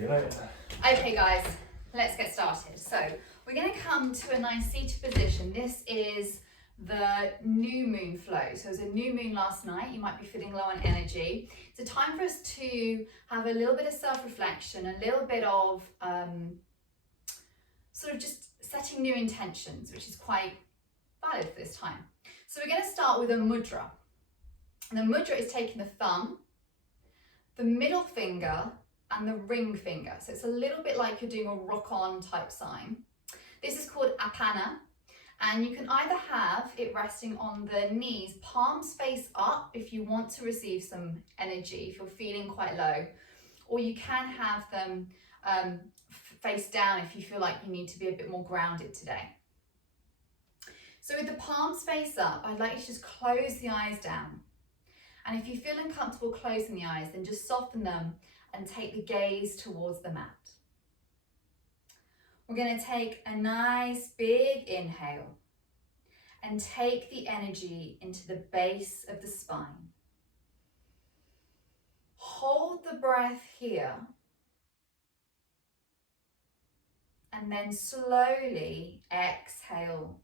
See you later. Okay guys, let's get started. So we're going to come to a nice seated position. This is the new moon flow. So it was a new moon last night. You might be feeling low on energy. It's a time for us to have a little bit of self-reflection, a little bit of sort of just setting new intentions, which is quite valid for this time. So we're going to start with a mudra. And the mudra is taking the thumb, the middle finger, and the ring finger. So it's a little bit like you're doing a rock-on type sign. This is called apana, and you can either have it resting on the knees, palms face up if you want to receive some energy, if you're feeling quite low, or you can have them face down if you feel like you need to be a bit more grounded today. So with the palms face up, I'd like you to just close the eyes down. And if you feel uncomfortable closing the eyes, then just soften them and take the gaze towards the mat. We're going to take a nice big inhale and take the energy into the base of the spine. Hold the breath here and then slowly exhale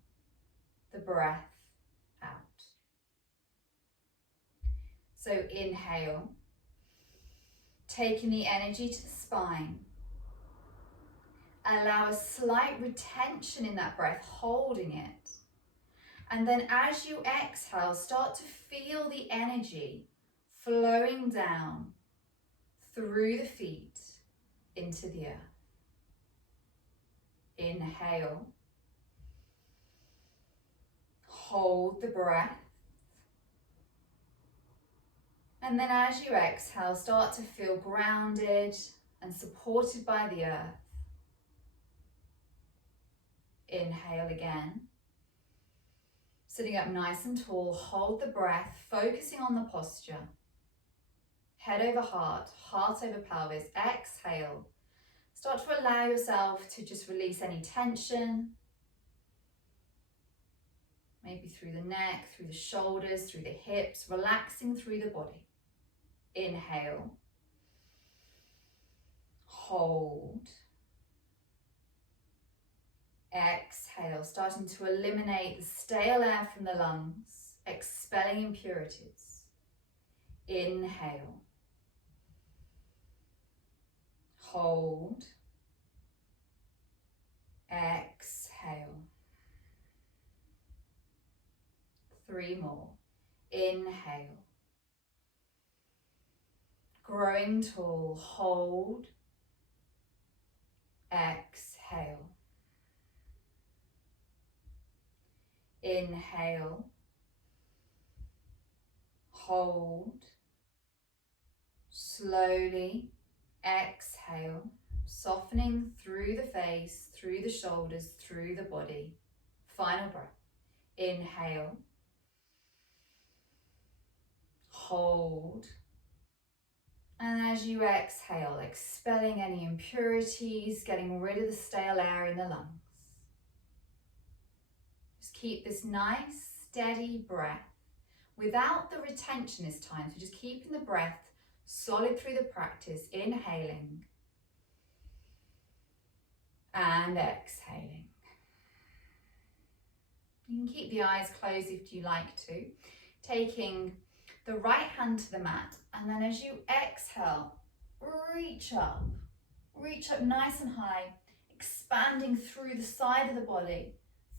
the breath out. So inhale, taking the energy to the spine. Allow a slight retention in that breath, holding it. And then as you exhale, start to feel the energy flowing down through the feet into the earth. Inhale. Hold the breath. And then as you exhale, start to feel grounded and supported by the earth. Inhale again. Sitting up nice and tall, hold the breath, focusing on the posture. Head over heart, heart over pelvis. Exhale. Start to allow yourself to just release any tension. Maybe through the neck, through the shoulders, through the hips, relaxing through the body. Inhale, hold, exhale, starting to eliminate the stale air from the lungs, expelling impurities. Inhale, hold, exhale. 3 more. Inhale. Growing tall, hold, exhale. Inhale, hold, slowly exhale, softening through the face, through the shoulders, through the body. Final breath. Inhale, hold. And as you exhale, expelling any impurities, getting rid of the stale air in the lungs. Just keep this nice, steady breath without the retention this time. So just keeping the breath solid through the practice, inhaling and exhaling. You can keep the eyes closed if you like to, taking the right hand to the mat, and then as you exhale, reach up nice and high, expanding through the side of the body,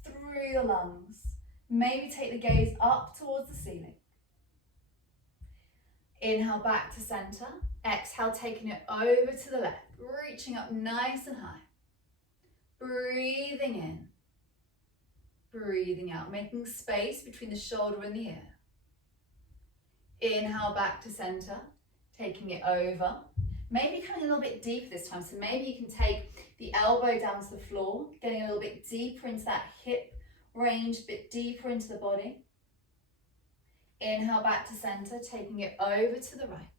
through the lungs. Maybe take the gaze up towards the ceiling. Inhale back to center, exhale taking it over to the left, reaching up nice and high. Breathing in, breathing out, making space between the shoulder and the ear. Inhale back to center, taking it over. Maybe coming a little bit deeper this time. So maybe you can take the elbow down to the floor, getting a little bit deeper into that hip range, a bit deeper into the body. Inhale back to center, taking it over to the right.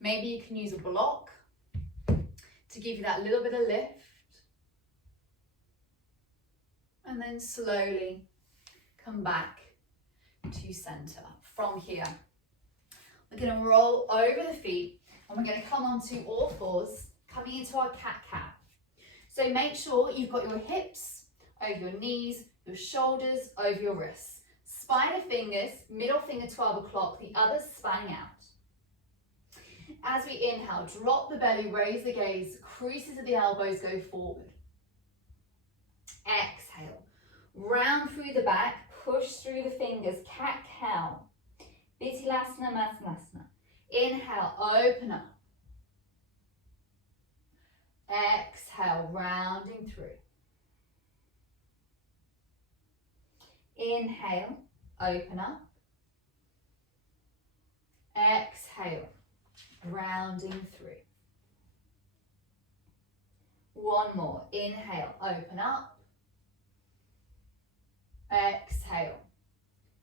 Maybe you can use a block to give you that little bit of lift. And then slowly come back to center. From here, we're going to roll over the feet and we're going to come onto all fours, coming into our cat-cow. So make sure you've got your hips over your knees, your shoulders over your wrists. Spider fingers, middle finger 12 o'clock, the others spanning out. As we inhale, drop the belly, raise the gaze, creases of the elbows go forward. Exhale, round through the back, push through the fingers, cat-cow. Vittilasana, Mattanasana. Inhale, open up. Exhale, rounding through. Inhale, open up. Exhale, rounding through. One more. Inhale, open up. Exhale,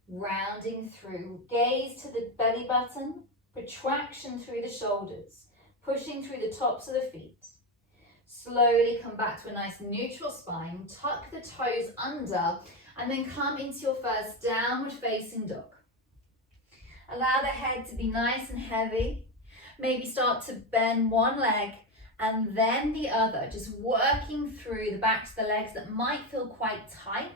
rounding through. Gaze to the belly button, protraction through the shoulders, pushing through the tops of the feet. Slowly come back to a nice neutral spine, tuck the toes under, and then come into your first downward facing dog. Allow the head to be nice and heavy. Maybe start to bend one leg and then the other, just working through the backs of the legs that might feel quite tight,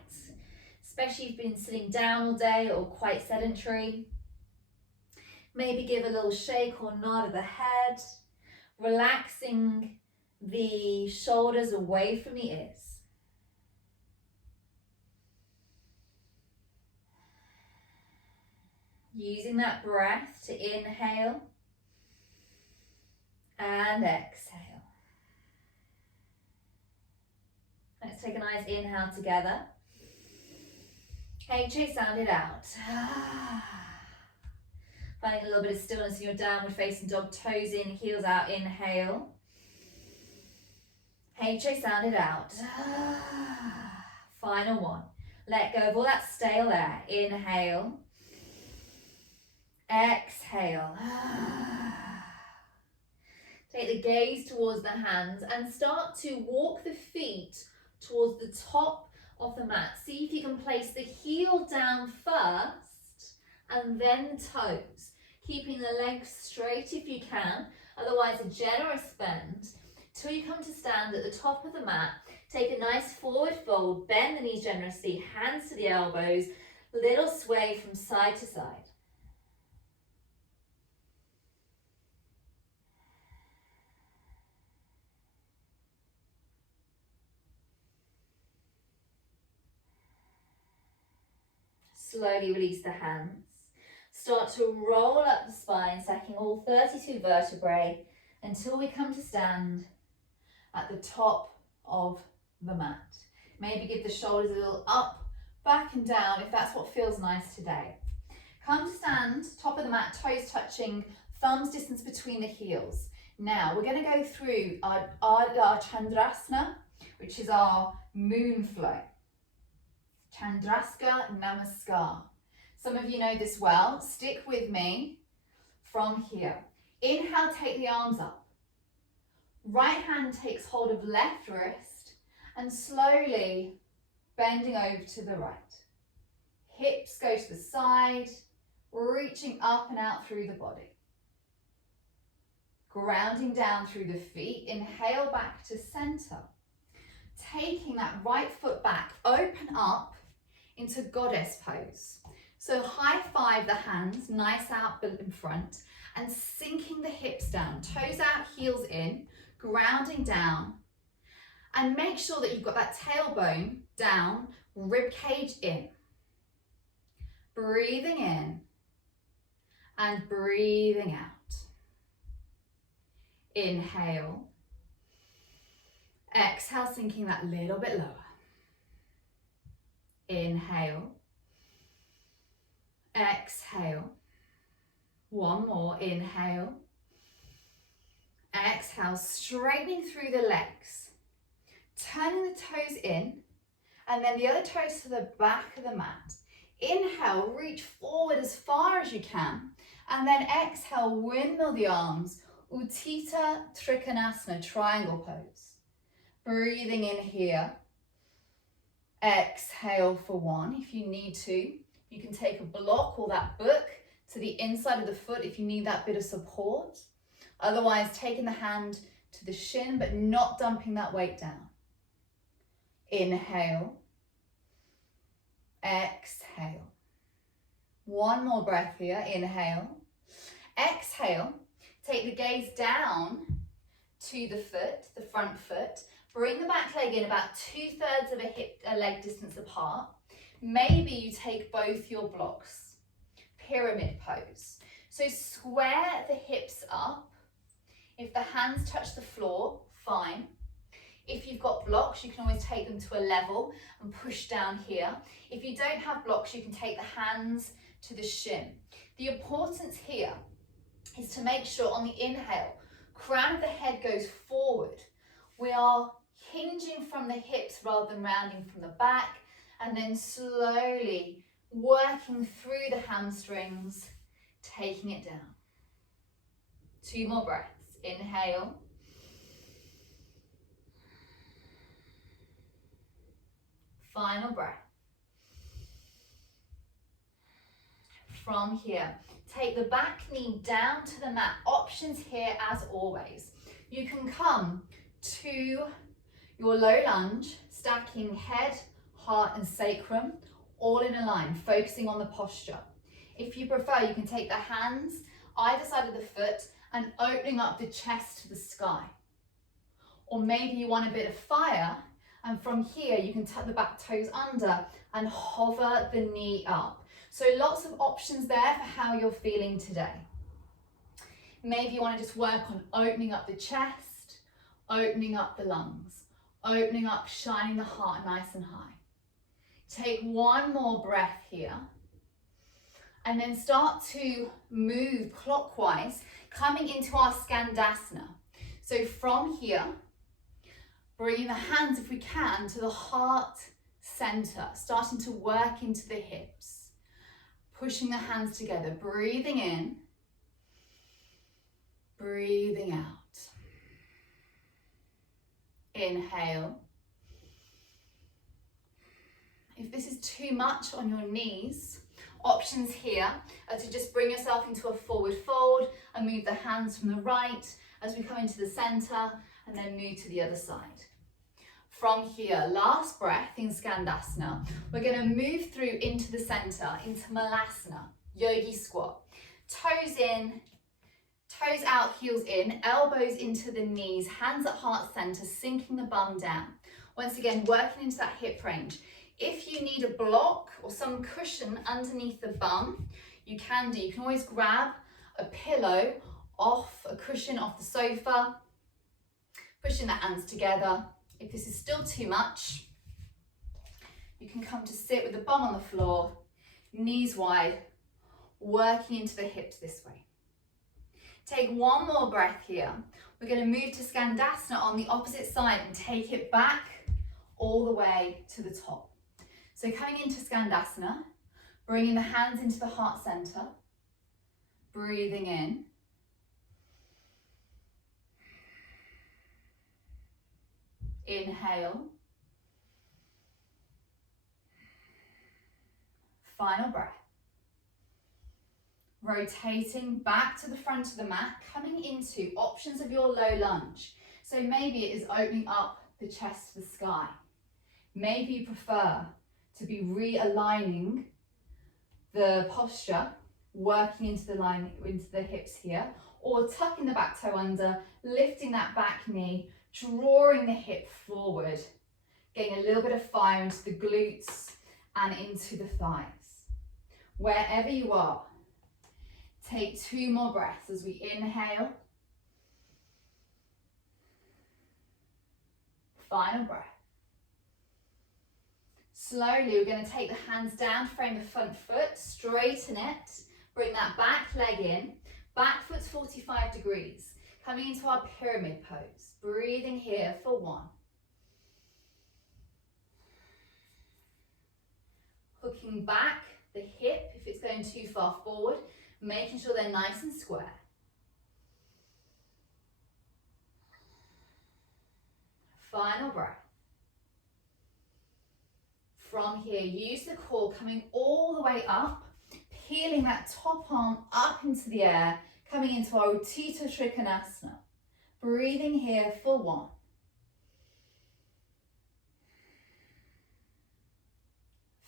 especially if you've been sitting down all day or quite sedentary. Maybe give a little shake or nod of the head, relaxing the shoulders away from the ears. Using that breath to inhale and exhale. Let's take a nice inhale together. HA, sound it out. Finding a little bit of stillness in your downward facing dog, toes in, heels out, inhale. HA, sound it out. Final one. Let go of all that stale air. Inhale. Exhale. Take the gaze towards the hands and start to walk the feet towards the top of the mat. See if you can place the heel down first and then the toes. Keeping the legs straight if you can, otherwise a generous bend till you come to stand at the top of the mat. Take a nice forward fold, bend the knees generously, hands to the elbows, little sway from side to side. Slowly release the hands. Start to roll up the spine, stacking all 32 vertebrae until we come to stand at the top of the mat. Maybe give the shoulders a little up, back and down if that's what feels nice today. Come to stand, top of the mat, toes touching, thumbs distance between the heels. Now we're going to go through our Chandrasana, which is our moon flow. Chandraska Namaskar. Some of you know this well. Stick with me from here. Inhale, take the arms up. Right hand takes hold of left wrist and slowly bending over to the right. Hips go to the side, reaching up and out through the body. Grounding down through the feet. Inhale back to center. Taking that right foot back, open up into goddess pose. So high five the hands, nice out in front, and sinking the hips down, toes out, heels in, grounding down, and make sure that you've got that tailbone down, rib cage in. Breathing in and breathing out. Inhale. Exhale, sinking that little bit lower. Inhale. Exhale. One more. Inhale. Exhale, straightening through the legs. Turning the toes in, and then the other toes to the back of the mat. Inhale, reach forward as far as you can, and then exhale, windmill the arms. Utthita Trikonasana, triangle pose. Breathing in here. Exhale for one. If you need to, you can take a block or that book to the inside of the foot if you need that bit of support. Otherwise, taking the hand to the shin, but not dumping that weight down. Inhale, exhale. One more breath here, inhale, exhale. Take the gaze down to the foot, the front foot. Bring the back leg in about 2/3 of a leg distance apart. Maybe you take both your blocks. Pyramid pose. So square the hips up. If the hands touch the floor, fine. If you've got blocks, you can always take them to a level and push down here. If you don't have blocks, you can take the hands to the shin. The importance here is to make sure on the inhale, crown of the head goes forward. We are hinging from the hips rather than rounding from the back, and then slowly working through the hamstrings, taking it down. 2 more breaths. Inhale. Final breath. From here, take the back knee down to the mat. Options here as always. You can come to your low lunge, stacking head, heart and sacrum all in a line, focusing on the posture. If you prefer, you can take the hands either side of the foot and opening up the chest to the sky. Or maybe you want a bit of fire, and from here you can tuck the back toes under and hover the knee up. So lots of options there for how you're feeling today. Maybe you want to just work on opening up the chest, opening up the lungs, opening up, shining the heart nice and high. Take one more breath here, and then start to move clockwise, coming into our Skandasana. So from here, bringing the hands, if we can, to the heart center, starting to work into the hips, pushing the hands together, breathing in, breathing out. Inhale. If this is too much on your knees, options here are to just bring yourself into a forward fold and move the hands from the right as we come into the center, and then move to the other side. From here, last breath in Skandasana, we're going to move through into the center, into Malasana, Yogi Squat. Toes in, toes out, heels in, elbows into the knees, hands at heart center, sinking the bum down. Once again, working into that hip range. If you need a block or some cushion underneath the bum, you can do. You can always grab a pillow off a cushion off the sofa, pushing the hands together. If this is still too much, you can come to sit with the bum on the floor, knees wide, working into the hips this way. Take one more breath here. We're going to move to Skandasana on the opposite side and take it back all the way to the top. So coming into Skandasana, bringing the hands into the heart center, breathing in. Inhale. Final breath. Rotating back to the front of the mat, coming into options of your low lunge. So maybe it is opening up the chest to the sky. Maybe you prefer to be realigning the posture, working into the line, into the hips here, or tucking the back toe under, lifting that back knee, drawing the hip forward, getting a little bit of fire into the glutes and into the thighs. Wherever you are, take 2 more breaths as we inhale. Final breath. Slowly, we're going to take the hands down, frame the front foot, straighten it, bring that back leg in, back foot's 45 degrees, coming into our pyramid pose, breathing here for 1. Hooking back the hip if it's going too far forward, making sure they're nice and square. Final breath. From here, use the core coming all the way up, peeling that top arm up into the air, coming into our Uttita Trikonasana. Breathing here for 1.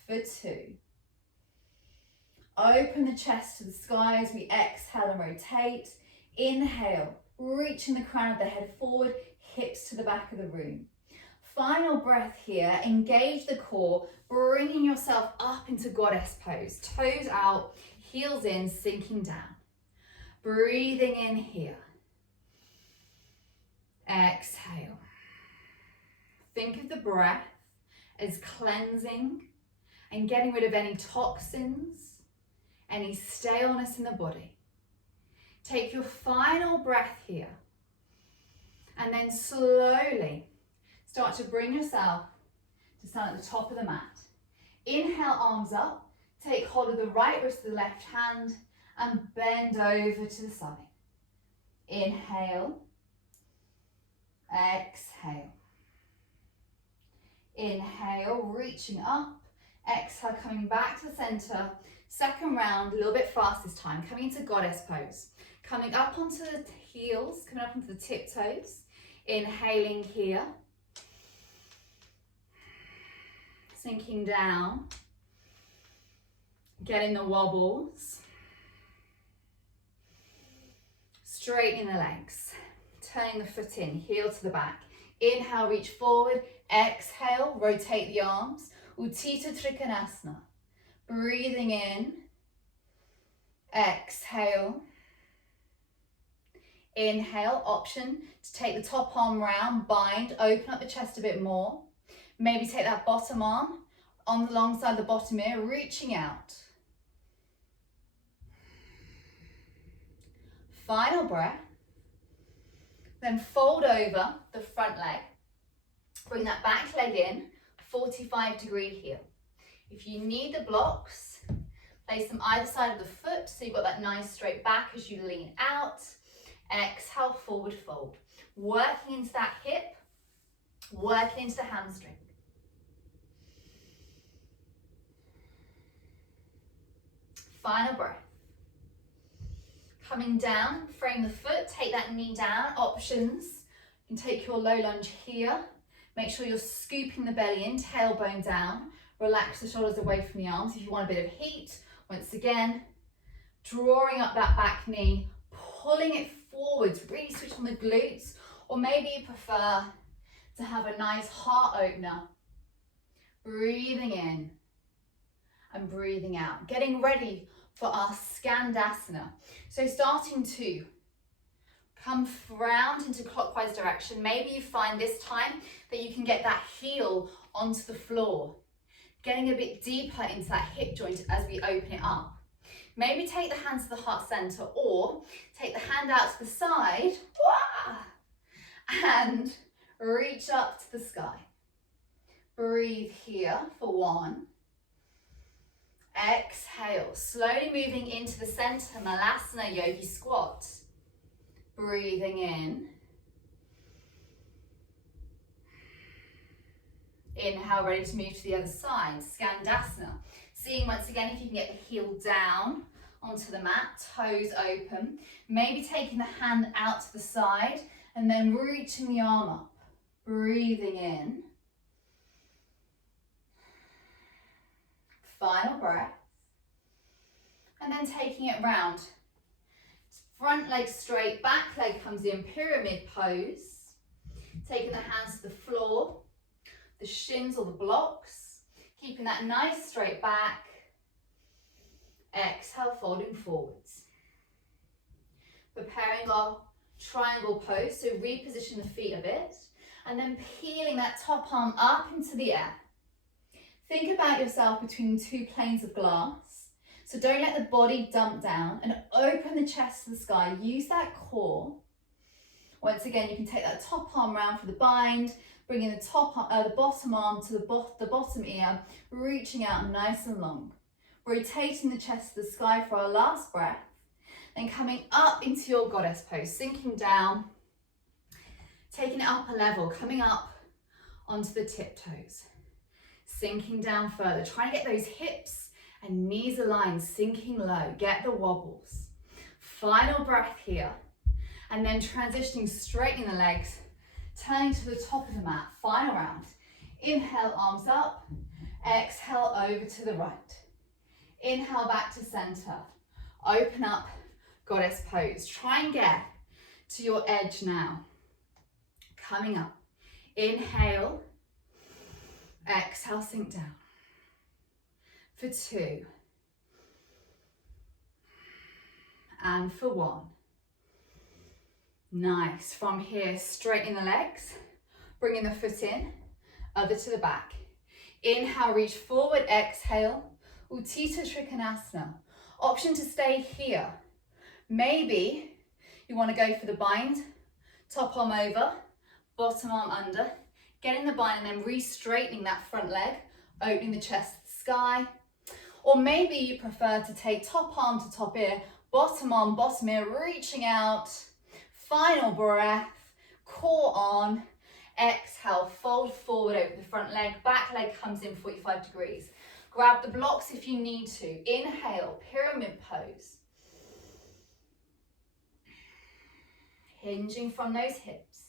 For 2. Open the chest to the sky as we exhale and rotate. Inhale, reaching the crown of the head forward, hips to the back of the room. Final breath here, engage the core, bringing yourself up into goddess pose. Toes out, heels in, sinking down. Breathing in here. Exhale. Think of the breath as cleansing and getting rid of any toxins, any staleness in the body. Take your final breath here and then slowly start to bring yourself to stand at the top of the mat. Inhale, arms up, take hold of the right wrist of the left hand and bend over to the side. Inhale, exhale. Inhale, reaching up, exhale, coming back to the center. Second round, a little bit fast this time, coming into goddess pose. Coming up onto the heels, coming up onto the tiptoes. Inhaling here. Sinking down. Getting the wobbles. Straightening the legs. Turning the foot in, heel to the back. Inhale, reach forward. Exhale, rotate the arms. Utthita Trikonasana. Breathing in. Exhale. Inhale, option to take the top arm round, bind, open up the chest a bit more. Maybe take that bottom arm on alongside the bottom ear, reaching out. Final breath. Then fold over the front leg. Bring that back leg in, 45-degree heel. If you need the blocks, place them either side of the foot so you've got that nice straight back as you lean out. Exhale, forward fold. Working into that hip, working into the hamstring. Final breath. Coming down, frame the foot, take that knee down. Options, you can take your low lunge here. Make sure you're scooping the belly in, tailbone down. Relax the shoulders away from the arms if you want a bit of heat. Once again, drawing up that back knee, pulling it forwards, really switch on the glutes. Or maybe you prefer to have a nice heart opener. Breathing in and breathing out. Getting ready for our Skandasana. So starting to come round into clockwise direction. Maybe you find this time that you can get that heel onto the floor. Getting a bit deeper into that hip joint as we open it up. Maybe take the hands to the heart center or take the hand out to the side and reach up to the sky. Breathe here for 1. Exhale, slowly moving into the center, Malasana Yogi Squat. Breathing in. Inhale, ready to move to the other side, Skandasana. Seeing once again if you can get the heel down onto the mat, toes open. Maybe taking the hand out to the side and then reaching the arm up. Breathing in. Final breath. And then taking it round. Front leg straight, back leg comes in, pyramid pose. Taking the hands to the floor, the shins or the blocks. Keeping that nice straight back. Exhale, folding forwards. Preparing our triangle pose, so reposition the feet a bit. And then peeling that top arm up into the air. Think about yourself between 2 planes of glass. So don't let the body dump down and open the chest to the sky. Use that core. Once again, you can take that top arm round for the bind, bringing the bottom arm to the bottom ear, reaching out nice and long. Rotating the chest to the sky for our last breath. Then coming up into your goddess pose, sinking down, taking it up a level, coming up onto the tiptoes. Sinking down further, trying to get those hips and knees aligned, sinking low, get the wobbles. Final breath here. And then transitioning, straightening the legs, turning to the top of the mat, final round. Inhale, arms up, exhale over to the right. Inhale back to center, open up, goddess pose. Try and get to your edge now. Coming up, inhale, exhale, sink down. For 2, and for 1. Nice. From here, straighten the legs, bringing the foot in, other to the back. Inhale, reach forward, exhale, Uttita Trikonasana. Option to stay here. Maybe you want to go for the bind, top arm over, bottom arm under, getting the bind and then re-straightening that front leg, opening the chest to the sky. Or maybe you prefer to take top arm to top ear, bottom arm, bottom ear, reaching out. Final breath, core on, exhale, fold forward over the front leg, back leg comes in 45 degrees. Grab the blocks if you need to. Inhale, pyramid pose. Hinging from those hips.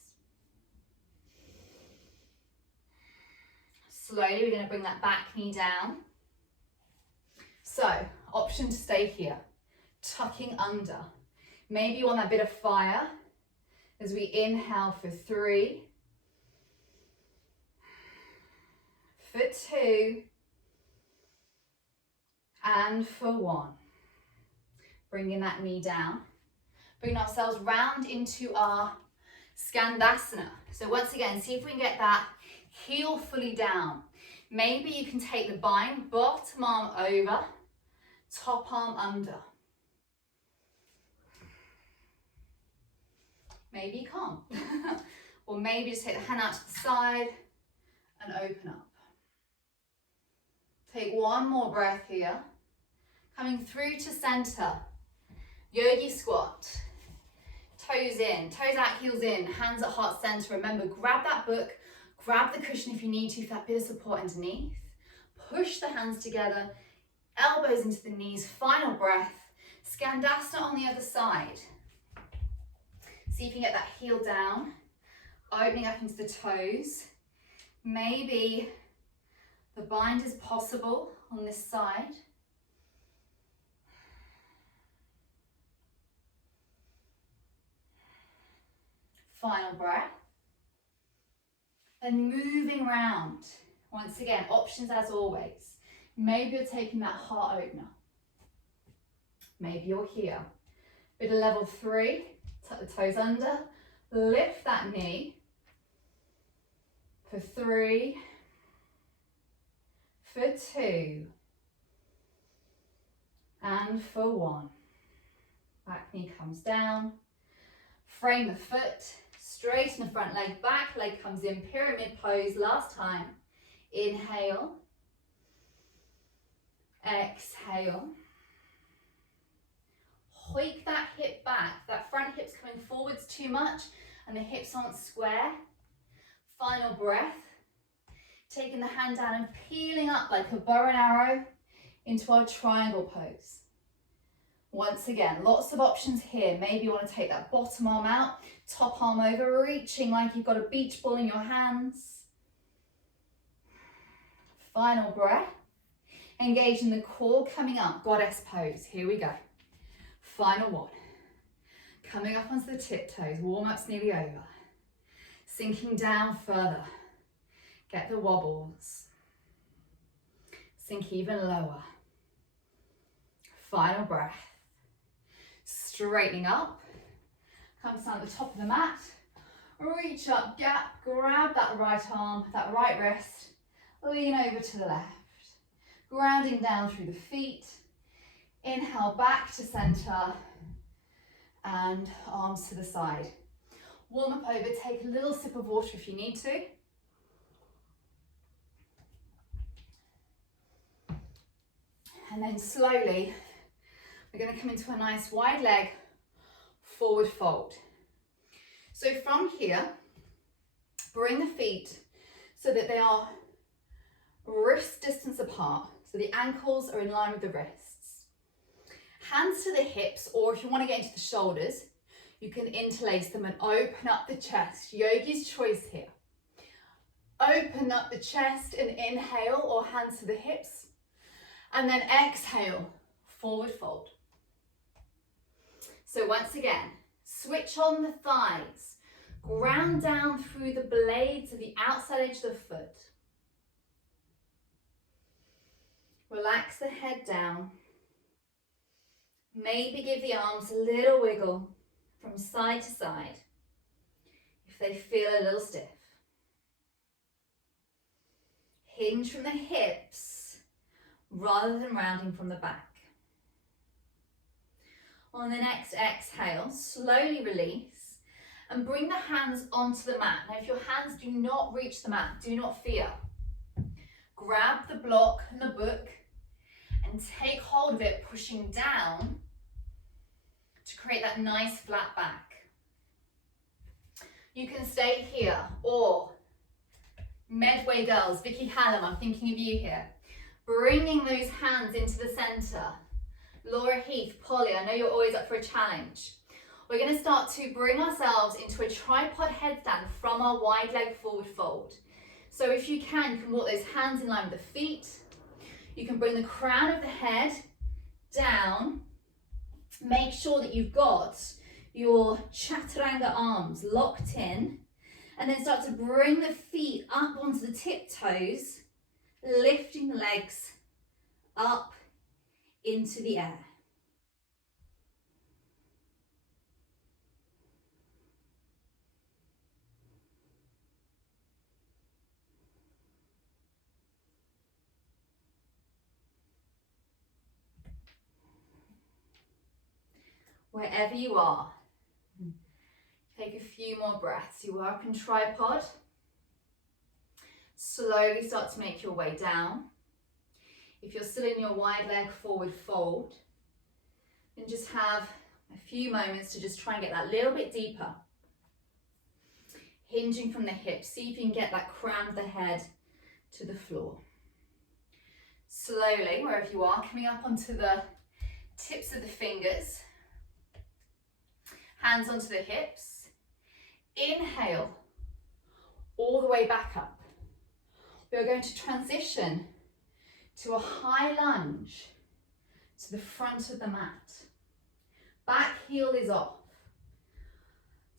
Slowly, we're going to bring that back knee down. So, option to stay here, tucking under. Maybe you want that bit of fire as we inhale for 3, for 2, and for 1. Bringing that knee down. Bring ourselves round into our Skandasana. So once again, see if we can get that heel fully down. Maybe you can take the bind, bottom arm over, top arm under. Maybe you can't. Or maybe just take the hand out to the side and open up. Take one more breath here. Coming through to center. Yogi Squat. Toes in, toes out, heels in, hands at heart center. Remember, grab that book, grab the cushion if you need to for that bit of support underneath. Push the hands together, elbows into the knees, final breath. Skandasana on the other side. See if you can get that heel down, opening up into the toes. Maybe the bind is possible on this side. Final breath. And moving round. Once again, options as always. Maybe you're taking that heart opener. Maybe you're here. Bit of level 3, tuck the toes under, lift that knee for 3, for 2, and for 1. Back knee comes down, frame the foot, straighten the front leg, back leg comes in, pyramid pose, last time. Inhale, exhale. Hoik that hip back, that front hip's coming forwards too much and the hips aren't square. Final breath, taking the hand down and peeling up like a bow and arrow into our triangle pose. Once again, lots of options here. Maybe you want to take that bottom arm out, top arm over, reaching like you've got a beach ball in your hands. Final breath, engaging the core, coming up, goddess pose. Here we go. Final one. Coming up onto the tiptoes, warm-up's nearly over. Sinking down further. Get the wobbles. Sink even lower. Final breath. Straightening up. Come down at the top of the mat. Reach up, gap, grab that right arm, that right wrist. Lean over to the left. Grounding down through the feet. Inhale back to center and arms to the side. Warm up over, take a little sip of water if you need to. And then slowly, we're going to come into a nice wide leg forward fold. So from here, bring the feet so that they are wrist distance apart. So the ankles are in line with the wrists. Hands to the hips, or if you want to get into the shoulders, You can interlace them and open up the chest. Yogi's choice here. Open up the chest and inhale, or hands to the hips. And then exhale, forward fold. So once again, switch on the thighs. Ground down through the blades of the outside edge of the foot. Relax the head down. Maybe give the arms a little wiggle from side to side if they feel a little stiff. Hinge from the hips rather than rounding from the back. On the next exhale, slowly release and bring the hands onto the mat. Now, if your hands do not reach the mat, do not fear. Grab the block and the book and take hold of it, pushing down to create that nice flat back. You can stay here, or Medway girls, Vicky Hallam, I'm thinking of you here. Bringing those hands into the center. Laura Heath, Polly, I know you're always up for a challenge. We're going to start to bring ourselves into a tripod headstand from our wide leg forward fold. So if you can walk those hands in line with the feet. You can bring the crown of the head down. Make sure that you've got your chaturanga arms locked in. And then start to bring the feet up onto the tiptoes, lifting the legs up into the air. Wherever you are, take a few more breaths. You are up in tripod. Slowly start to make your way down. If you're still in your wide leg forward fold, then just have a few moments to just try and get that little bit deeper. Hinging from the hips, see if you can get that crown of the head to the floor. Slowly, wherever you are, coming up onto the tips of the fingers. Hands onto the hips. Inhale, all the way back up. We are going to transition to a high lunge to the front of the mat. Back heel is off.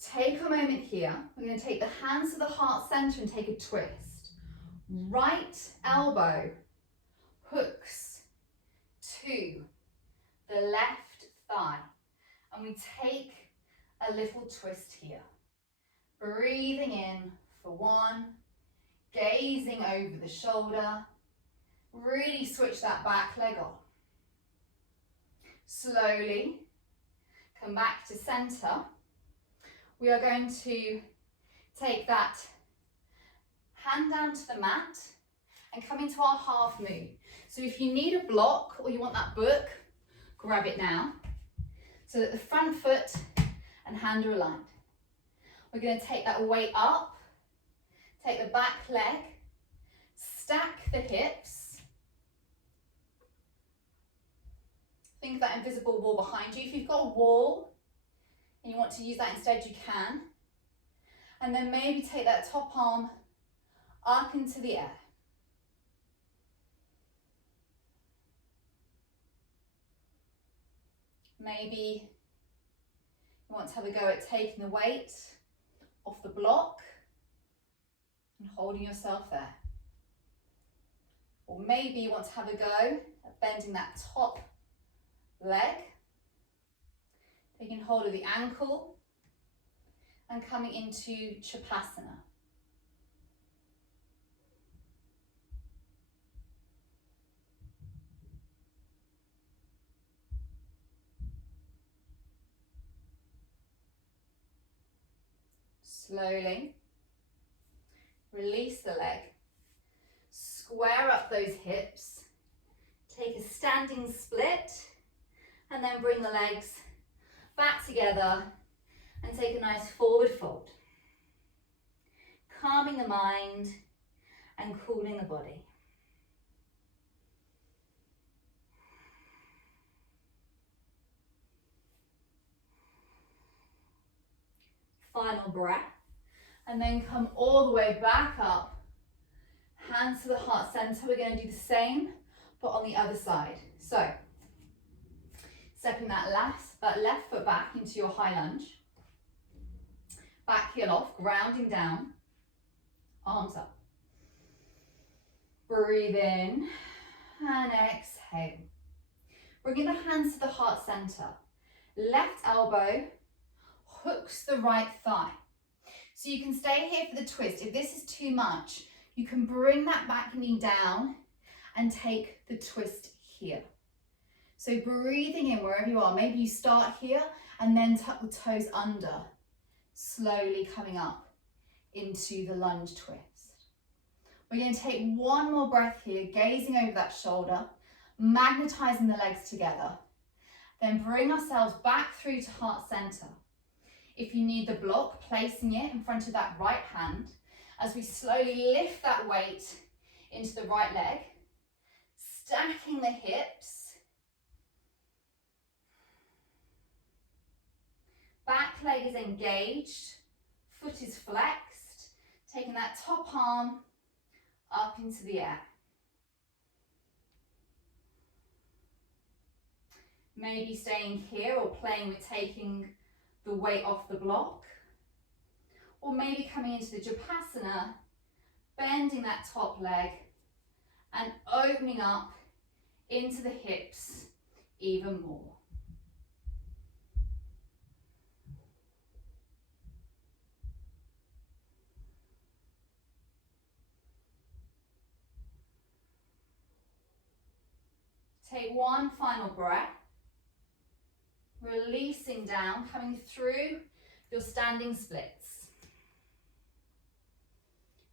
Take a moment here. We're going to take the hands to the heart center and take a twist. Right elbow hooks to the left thigh. And we take a little twist here. Breathing in for one, gazing over the shoulder. Really switch that back leg on. Slowly come back to center. We are going to take that hand down to the mat and come into our half moon. So if you need a block or you want that book, grab it now. So that the front foot and hand are aligned. We're going to take that weight up, take the back leg, stack the hips. Think of that invisible wall behind you. If you've got a wall and you want to use that instead, you can. And then maybe take that top arm up into the air. Maybe you want to have a go at taking the weight off the block and holding yourself there. Or maybe you want to have a go at bending that top leg, taking hold of the ankle and coming into Chapasana. Slowly release the leg, square up those hips, take a standing split, and then bring the legs back together and take a nice forward fold. Calming the mind and cooling the body. final breath. And then come all the way back up. Hands to the heart center. We're going to do the same, but on the other side. So, stepping that left foot back into your high lunge. Back heel off, grounding down. Arms up. Breathe in and exhale. Bringing the hands to the heart center. Left elbow hooks the right thigh. So you can stay here for the twist. If this is too much, you can bring that back knee down and take the twist here. So breathing in wherever you are. Maybe you start here and then tuck the toes under, slowly coming up into the lunge twist. We're going to take one more breath here, gazing over that shoulder, magnetizing the legs together. Then bring ourselves back through to heart center. If you need the block, placing it in front of that right hand as we slowly lift that weight into the right leg, stacking the hips. Back leg is engaged, foot is flexed, taking that top arm up into the air. Maybe staying here or playing with taking the weight off the block, or maybe coming into the Japasana, bending that top leg and opening up into the hips even more. Take one final breath. Releasing down, coming through your standing splits.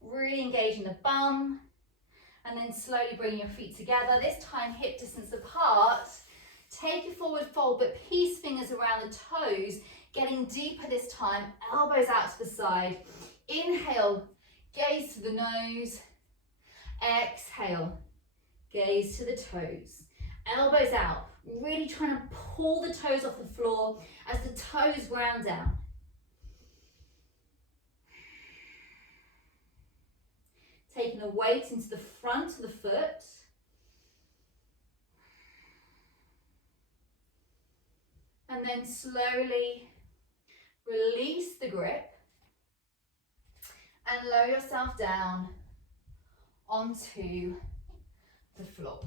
Really engaging the bum, and then slowly bringing your feet together, this time hip distance apart. Take a forward fold, but peace fingers around the toes, getting deeper this time, elbows out to the side. Inhale, gaze to the nose. Exhale, gaze to the toes. Elbows out. Really trying to pull the toes off the floor as the toes ground down. Taking the weight into the front of the foot. And then slowly release the grip and lower yourself down onto the floor.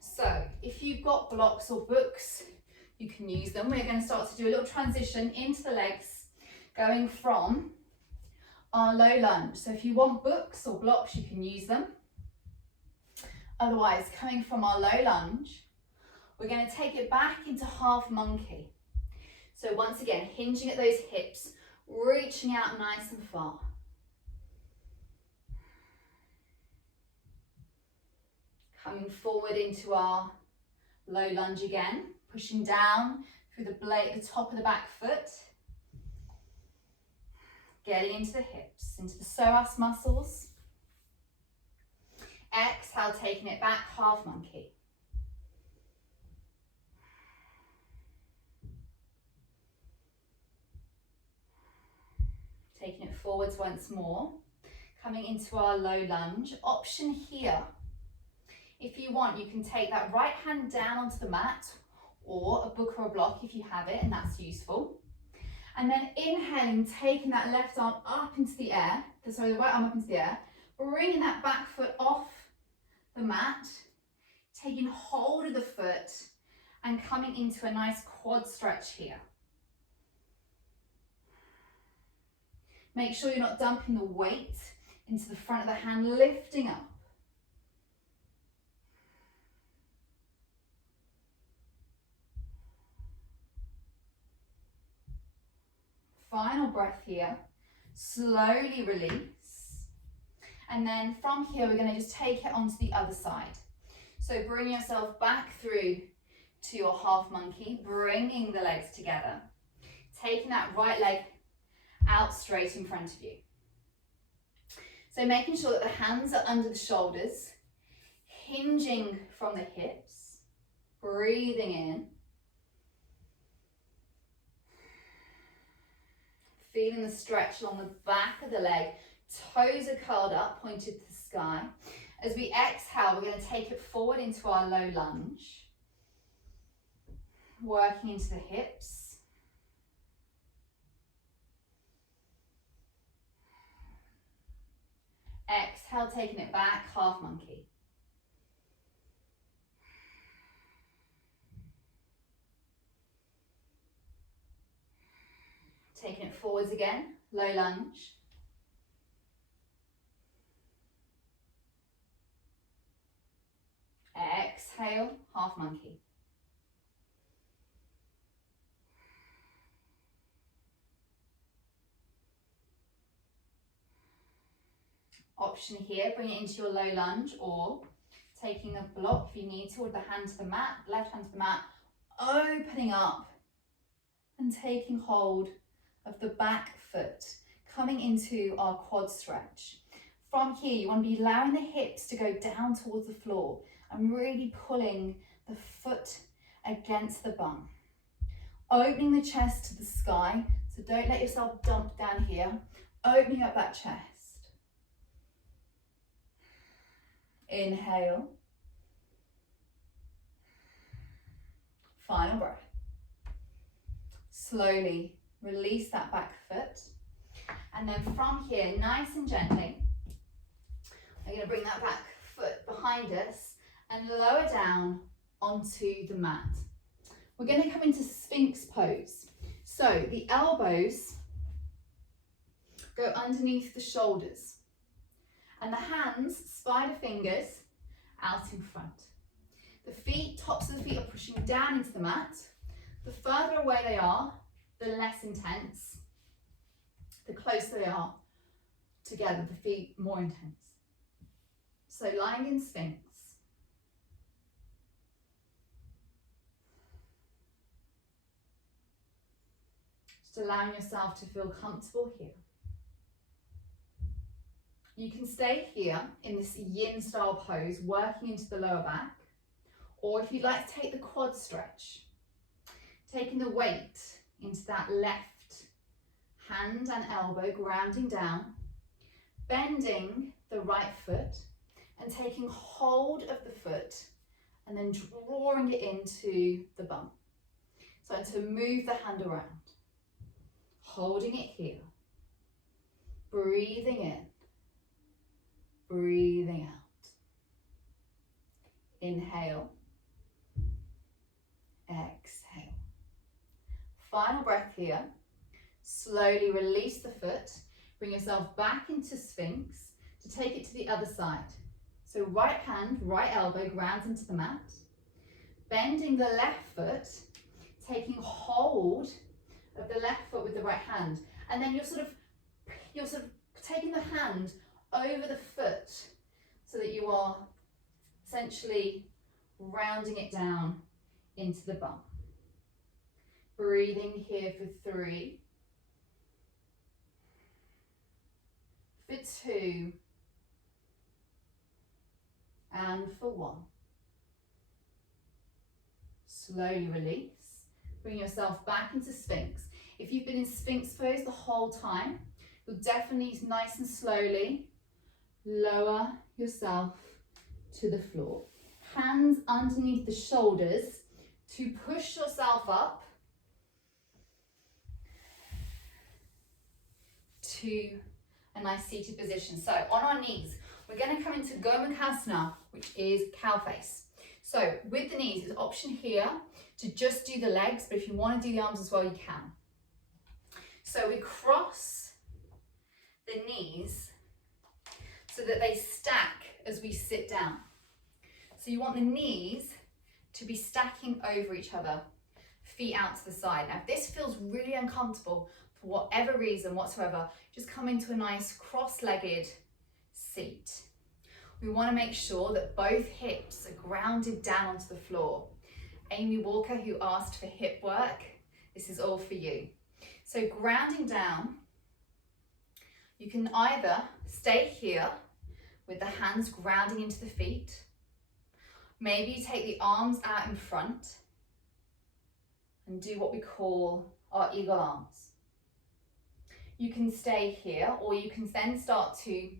So if you've got blocks or books, you can use them. We're going to start to do a little transition into the legs, going from our low lunge. So if you want books or blocks, you can use them. Otherwise, coming from our low lunge, we're going to take it back into half monkey. So once again, hinging at those hips, reaching out nice and far. Coming forward into our low lunge again, pushing down through the top of the back foot. Getting into the hips, into the psoas muscles. Exhale, taking it back, half monkey. Taking it forwards once more. Coming into our low lunge. Option here. If you want, you can take that right hand down onto the mat or a book or a block if you have it, and that's useful. And then inhaling, taking that left arm up into the air, sorry, the right arm up into the air, bringing that back foot off the mat, taking hold of the foot and coming into a nice quad stretch here. Make sure you're not dumping the weight into the front of the hand, lifting up. Final breath here, slowly release. And then from here, we're going to just take it onto the other side. So bring yourself back through to your half monkey, bringing the legs together, taking that right leg out straight in front of you. So making sure that the hands are under the shoulders, hinging from the hips, breathing in. feeling the stretch along the back of the leg. Toes are curled up, pointed to the sky. As we exhale, we're going to take it forward into our low lunge. Working into the hips. Exhale, taking it back, half monkey. Taking it forwards again, low lunge. Exhale, half monkey. Option here, bring it into your low lunge, or taking a block if you need to with the hand to the mat, left hand to the mat, opening up and taking hold of the back foot, coming into our quad stretch. From here, you want to be allowing the hips to go down towards the floor and really pulling the foot against the bum. Opening the chest to the sky, so don't let yourself dump down here. Opening up that chest. Inhale. Final breath. Slowly release that back foot. And then from here, nice and gently, we're going to bring that back foot behind us and lower down onto the mat. We're going to come into Sphinx Pose. So the elbows go underneath the shoulders and the hands, spider fingers, out in front. The feet, tops of the feet are pushing down into the mat. The further away they are, the less intense. The closer they are together, the feet more intense. So lying in Sphinx. Just allowing yourself to feel comfortable here. You can stay here in this yin style pose, working into the lower back, or if you'd like to take the quad stretch, taking the weight into that left hand and elbow, grounding down, bending the right foot and taking hold of the foot and then drawing it into the bum. So to move the hand around, holding it here, breathing in, breathing out. Inhale, exhale. Final breath here. Slowly release the foot, bring yourself back into Sphinx to take it to the other side. So right hand, right elbow grounds into the mat, bending the left foot, taking hold of the left foot with the right hand, and then you're sort of taking the hand over the foot so that you are essentially rounding it down into the bum. Breathing here for 3, for 2, and for 1. Slowly release. Bring yourself back into Sphinx. If you've been in Sphinx Pose the whole time, you'll definitely nice and slowly lower yourself to the floor. Hands underneath the shoulders to push yourself up to a nice seated position. So on our knees, we're going to come into Gomukhasana, which is cow face. So with the knees, there's an option here to just do the legs, but if you want to do the arms as well, you can. So we cross the knees so that they stack as we sit down. So you want the knees to be stacking over each other, feet out to the side. Now, if this feels really uncomfortable for whatever reason whatsoever, just come into a nice cross-legged seat. We want to make sure that both hips are grounded down onto the floor. Amy Walker, who asked for hip work, this is all for you. So grounding down, you can either stay here with the hands grounding into the feet. Maybe you take the arms out in front and do what we call our eagle arms. you can stay here, or you can then start to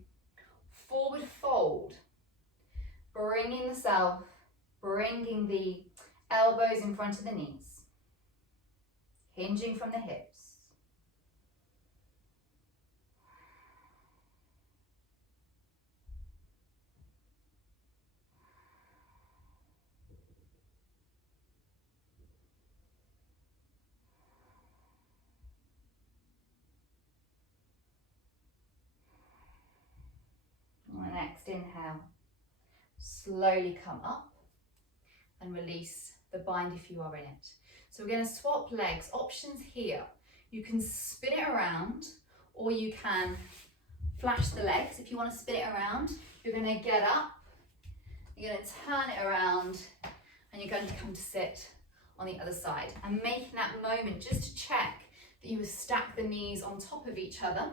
forward fold, bringing the self, bringing the elbows in front of the knees, hinging from the hips. On the next inhale, slowly come up and release the bind if you are in it. So we're going to swap legs. Options here. You can spin it around, or you can flash the legs. If you want to spin it around, you're going to get up, you're going to turn it around, and you're going to come to sit on the other side. And making that moment just to check that you stack the knees on top of each other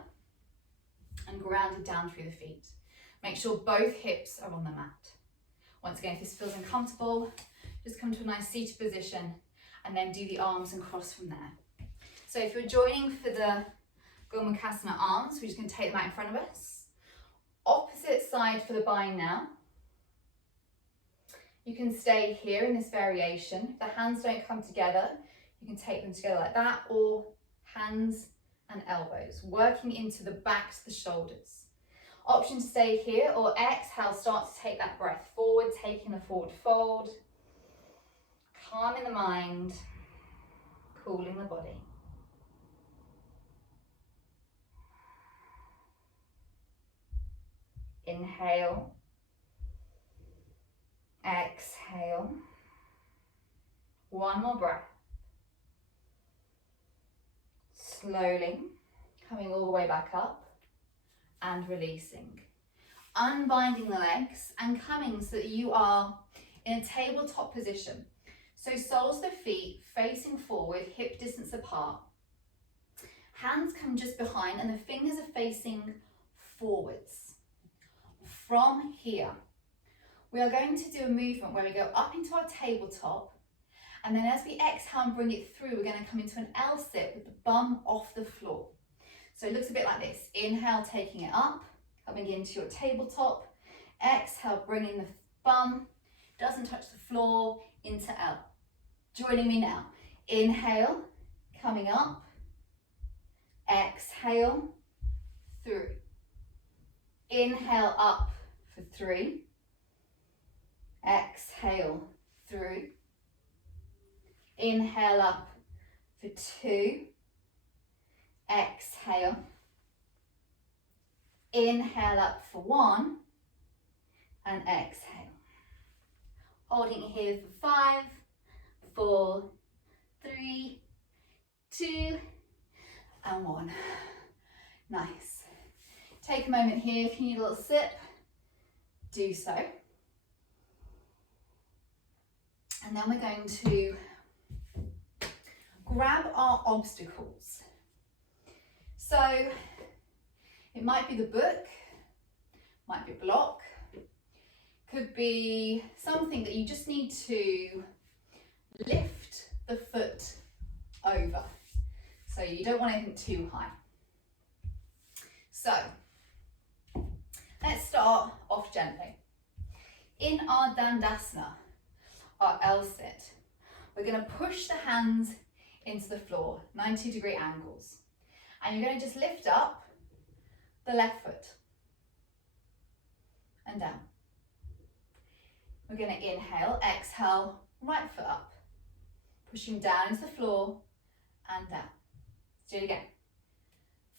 and grounded down through the feet. Make sure both hips are on the mat. Once again, if this feels uncomfortable, just come to a nice seated position and then do the arms and cross from there. So if you're joining for the Gomukhasana arms, we're just going to take them out in front of us. Opposite side for the bind now. You can stay here in this variation. If the hands don't come together, you can take them together like that, or hands and elbows, working into the back to the shoulders. Option to stay here, or exhale, start to take that breath forward, taking a forward fold, calming the mind, cooling the body. Inhale, exhale, one more breath. Slowly coming all the way back up and releasing. Unbinding the legs and coming so that you are in a tabletop position. So soles of the feet facing forward, hip distance apart. Hands come just behind and the fingers are facing forwards. From here, we are going to do a movement where we go up into our tabletop, and then as we exhale and bring it through, we're going to come into an L sit with the bum off the floor. So it looks a bit like this. Inhale, taking it up, coming into your tabletop. Exhale, bringing the bum, doesn't touch the floor, into L. Joining me now. Inhale, coming up. Exhale, through. Inhale up for 3. Exhale, through. Inhale up for 2. Exhale. Inhale up for 1. And exhale. Holding it here for 5, 4, 3, 2, and 1. Nice. Take a moment here. If you need a little sip, do so. And then we're going to grab our obstacles. So it might be the book, might be a block, could be something that you just need to lift the foot over. So you don't want anything too high. So let's start off gently. In our Dandasana, our L sit, we're going to push the hands into the floor, 90-degree angles. And you're going to just lift up the left foot and down. We're going to inhale, exhale, right foot up, pushing down into the floor and down. Let's do it again.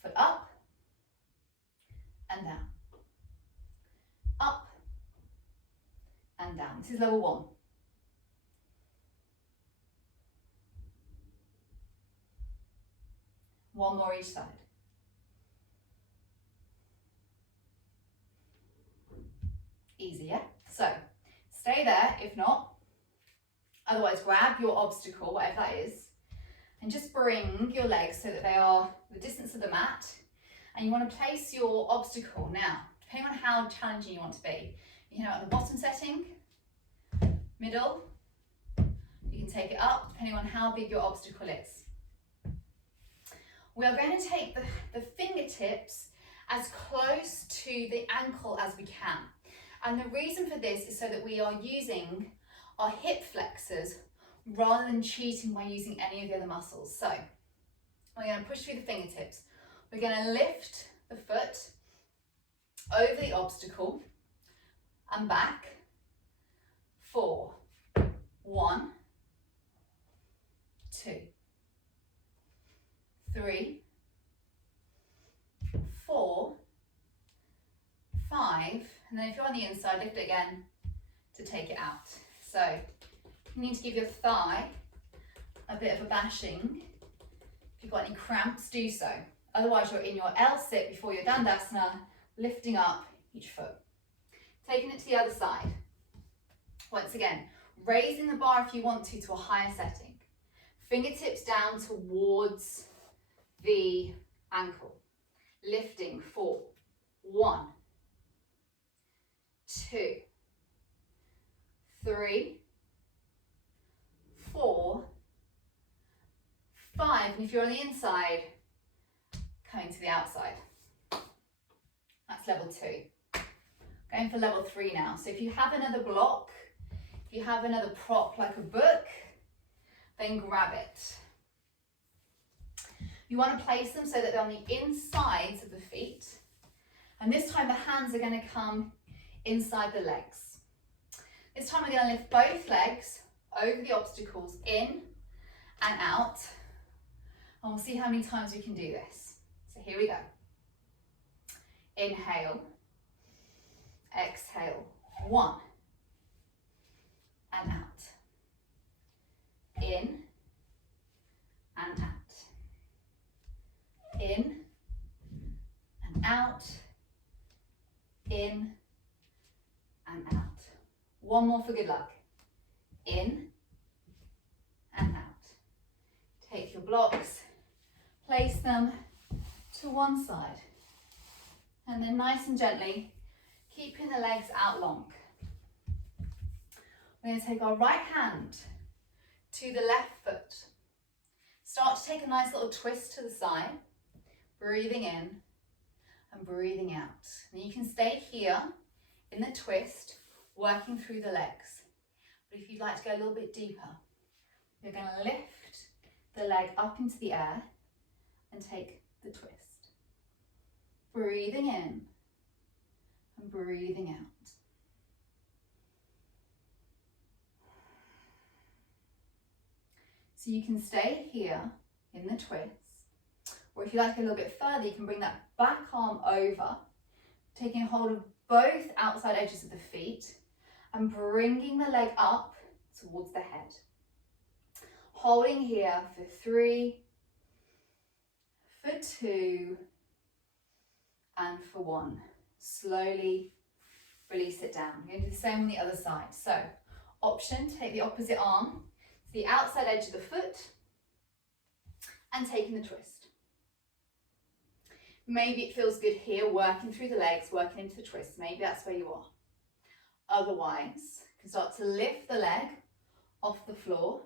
Foot up and down. Up and down. This is level 1. One more each side. Easy, yeah? So, stay there if not. Otherwise, grab your obstacle, whatever that is, and just bring your legs so that they are the distance of the mat. And you want to place your obstacle now, depending on how challenging you want to be. You know, at the bottom setting, middle, you can take it up, depending on how big your obstacle is. We are going to take the fingertips as close to the ankle as we can. And the reason for this is so that we are using our hip flexors rather than cheating by using any of the other muscles. So we're going to push through the fingertips. We're going to lift the foot over the obstacle and back. 4, 1, 2, 3, 4, 5, and then if you're on the inside, lift it again to take it out. So you need to give your thigh a bit of a bashing. If you've got any cramps, do so. Otherwise, you're in your L-sit before your Dandasana, lifting up each foot. Taking it to the other side. Once again, raising the bar if you want to a higher setting. Fingertips down towards the ankle. Lifting 4, 1, 2, 3, 4, 5, and if you're on the inside, coming to the outside. That's level 2. Going for level 3 now. So if you have another block, if you have another prop like a book, then grab it. You want to place them so that they're on the insides of the feet. And this time the hands are going to come inside the legs. This time we're going to lift both legs over the obstacles, in and out. And we'll see how many times we can do this. So here we go. Inhale. Exhale. 1. And out. In and out. In and out. In and out. One more for good luck. In and out. Take your blocks, place them to one side, and then nice and gently, keeping the legs out long. We're going to take our right hand to the left foot. Start to take a nice little twist to the side, breathing in and breathing out. And you can stay here in the twist, working through the legs. But if you'd like to go a little bit deeper, you're going to lift the leg up into the air and take the twist. Breathing in and breathing out. So you can stay here in the twist, or if you like a little bit further, you can bring that back arm over, taking hold of both outside edges of the feet and bringing the leg up towards the head. Holding here for 3, for 2, and for 1. Slowly release it down. We're going to do the same on the other side. So, option, take the opposite arm to the outside edge of the foot and taking the twist. Maybe it feels good here, working through the legs, working into the twist. Maybe that's where you are. Otherwise, you can start to lift the leg off the floor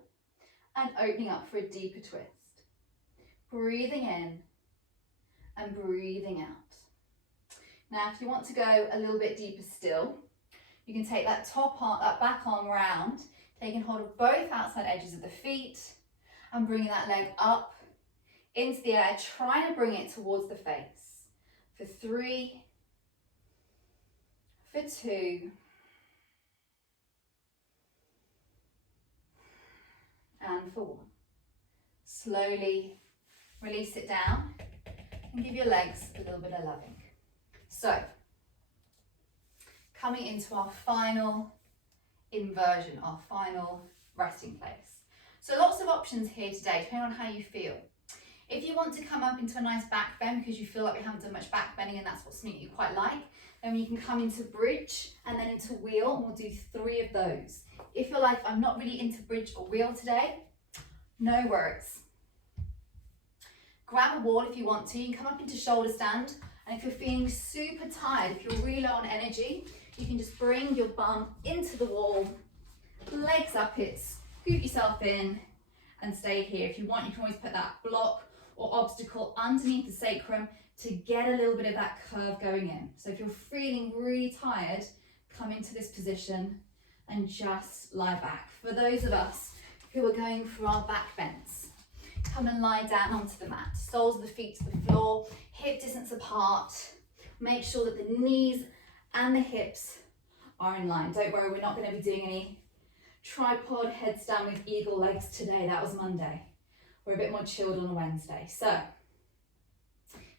and opening up for a deeper twist. Breathing in and breathing out. Now, if you want to go a little bit deeper still, you can take that top arm, that back arm round, taking hold of both outside edges of the feet and bringing that leg up into the air, trying to bring it towards the face. For 3, for 2, and for 1. Slowly release it down and give your legs a little bit of loving. So, coming into our final inversion, our final resting place. So lots of options here today, depending on how you feel. If you want to come up into a nice back bend because you feel like we haven't done much back bending and that's what something you quite like, then you can come into bridge and then into wheel, and we'll do 3 of those. If you're like, I'm not really into bridge or wheel today, no worries. Grab a wall if you want to. You can come up into shoulder stand, and if you're feeling super tired, if you're really low on energy, you can just bring your bum into the wall, legs up it, scoot yourself in and stay here. If you want, you can always put that block or obstacle underneath the sacrum to get a little bit of that curve going in. So if you're feeling really tired, come into this position and just lie back. For those of us who are going for our back bends, come and lie down onto the mat. Soles of the feet to the floor, hip distance apart. Make sure that the knees and the hips are in line. Don't worry, we're not going to be doing any tripod heads down with eagle legs today. That was Monday. We're a bit more chilled on a Wednesday. So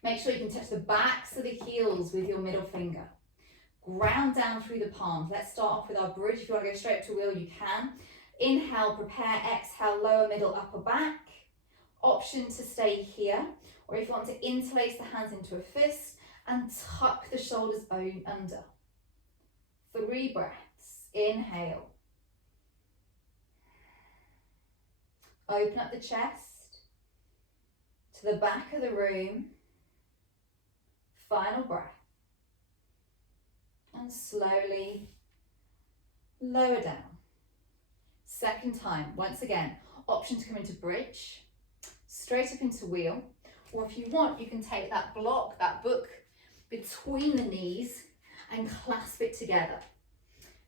make sure you can touch the backs of the heels with your middle finger. Ground down through the palms. Let's start off with our bridge. If you want to go straight up to wheel, you can. Inhale, prepare, exhale, lower, middle, upper back. Option to stay here, or if you want to interlace the hands into a fist and tuck the shoulders under. 3 breaths. Inhale. Open up the chest to the back of the room. Final breath. And slowly lower down. Second time, once again, option to come into bridge, straight up into wheel, or if you want, you can take that block, that book, between the knees and clasp it together.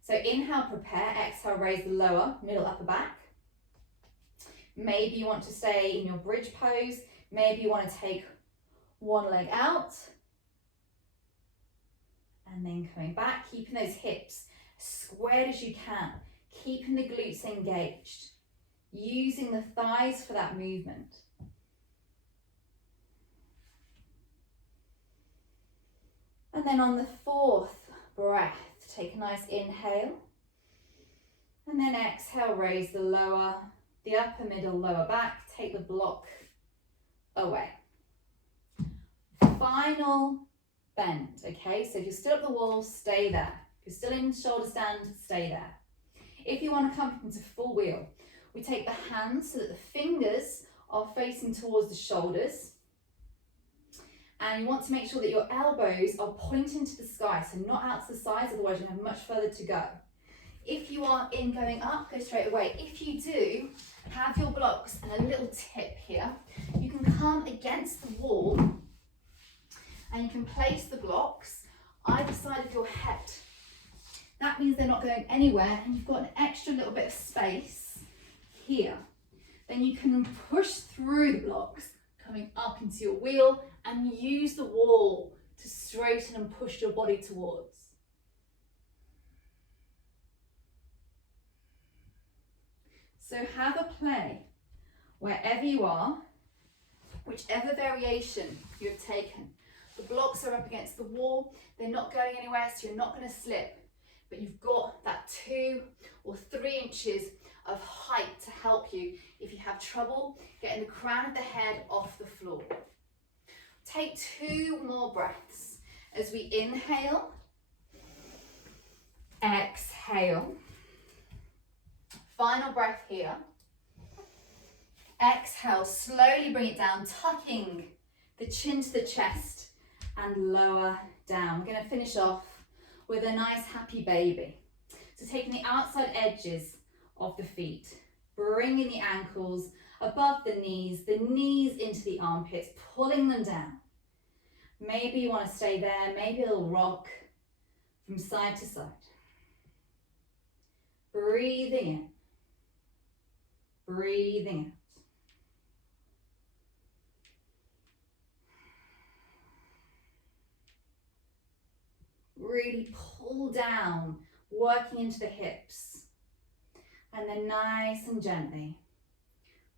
So inhale, prepare, exhale, raise the lower, middle, upper back. Maybe you want to stay in your bridge pose. Maybe you want to take one leg out. And then coming back, keeping those hips squared as you can. Keeping the glutes engaged. Using the thighs for that movement. And then on the 4th breath, take a nice inhale. And then exhale, raise the lower, the upper, middle, lower back. Take the block away. Final bend, okay? So if you're still up the wall, stay there. If you're still in shoulder stand, stay there. If you want to come into full wheel, we take the hands so that the fingers are facing towards the shoulders. And you want to make sure that your elbows are pointing to the sky, so not out to the sides, otherwise you'll have much further to go. If you are in going up, go straight away. If you do, have your blocks and a little tip here. You can come against the wall and you can place the blocks either side of your head. That means they're not going anywhere and you've got an extra little bit of space here. Then you can push through the blocks, coming up into your wheel, and use the wall to straighten and push your body towards. So have a play wherever you are, whichever variation you have taken. The blocks are up against the wall, they're not going anywhere, so you're not going to slip, but you've got that 2 or 3 inches of height to help you if you have trouble getting the crown of the head off the floor. Take 2 more breaths as we inhale, exhale. Final breath here. Exhale, slowly bring it down, tucking the chin to the chest and lower down. We're going to finish off with a nice happy baby. So taking the outside edges of the feet, bringing the ankles above the knees into the armpits, pulling them down. Maybe you want to stay there, maybe a little rock from side to side. Breathing in, breathing out. Really pull down, working into the hips. And then nice and gently,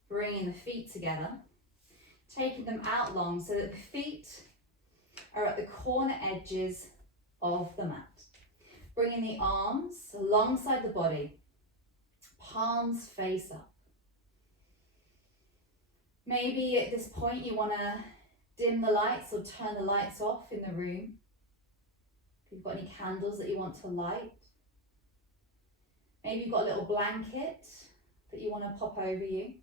bringing the feet together, taking them out long so that the feet are at the corner edges of the mat. Bringing the arms alongside the body, palms face up. Maybe at this point you want to dim the lights or turn the lights off in the room. If you've got any candles that you want to light. Maybe you've got a little blanket that you want to pop over you.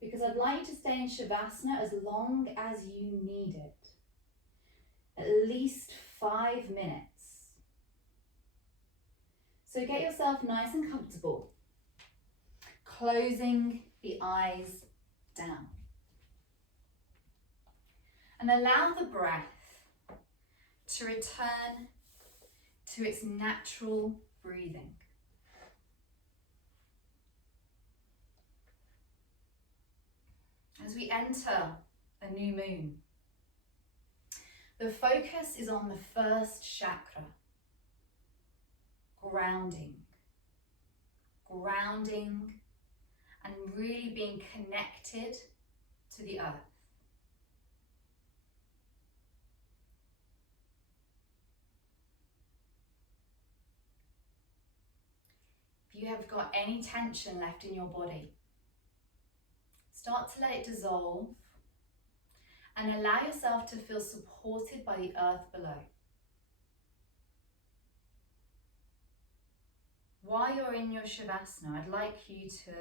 Because I'd like you to stay in Shavasana as long as you need it. At least 5 minutes. So get yourself nice and comfortable. Closing the eyes down. And allow the breath to return to its natural breathing. As we enter a new moon, the focus is on the first chakra, grounding. Grounding and really being connected to the earth. If you have got any tension left in your body, start to let it dissolve and allow yourself to feel supported by the earth below. While you're in your Shavasana, I'd like you to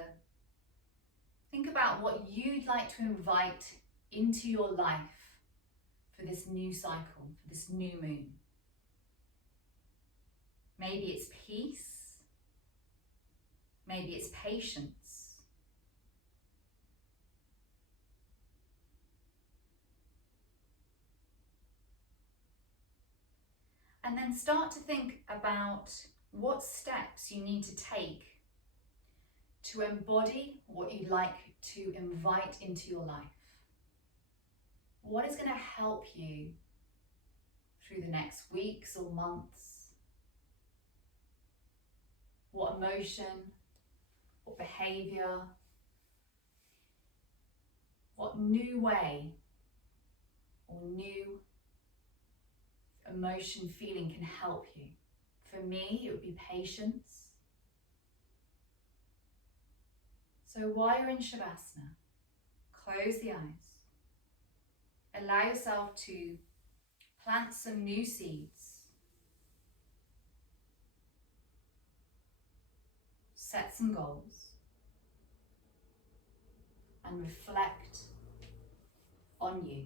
think about what you'd like to invite into your life for this new cycle, for this new moon. Maybe it's peace, maybe it's patience. And then start to think about what steps you need to take to embody what you'd like to invite into your life. What is going to help you through the next weeks or months? What emotion, what behavior, what new way or new emotion, feeling can help you? For me, it would be patience. So while you're in Shavasana, close the eyes. Allow yourself to plant some new seeds. Set some goals. And reflect on you.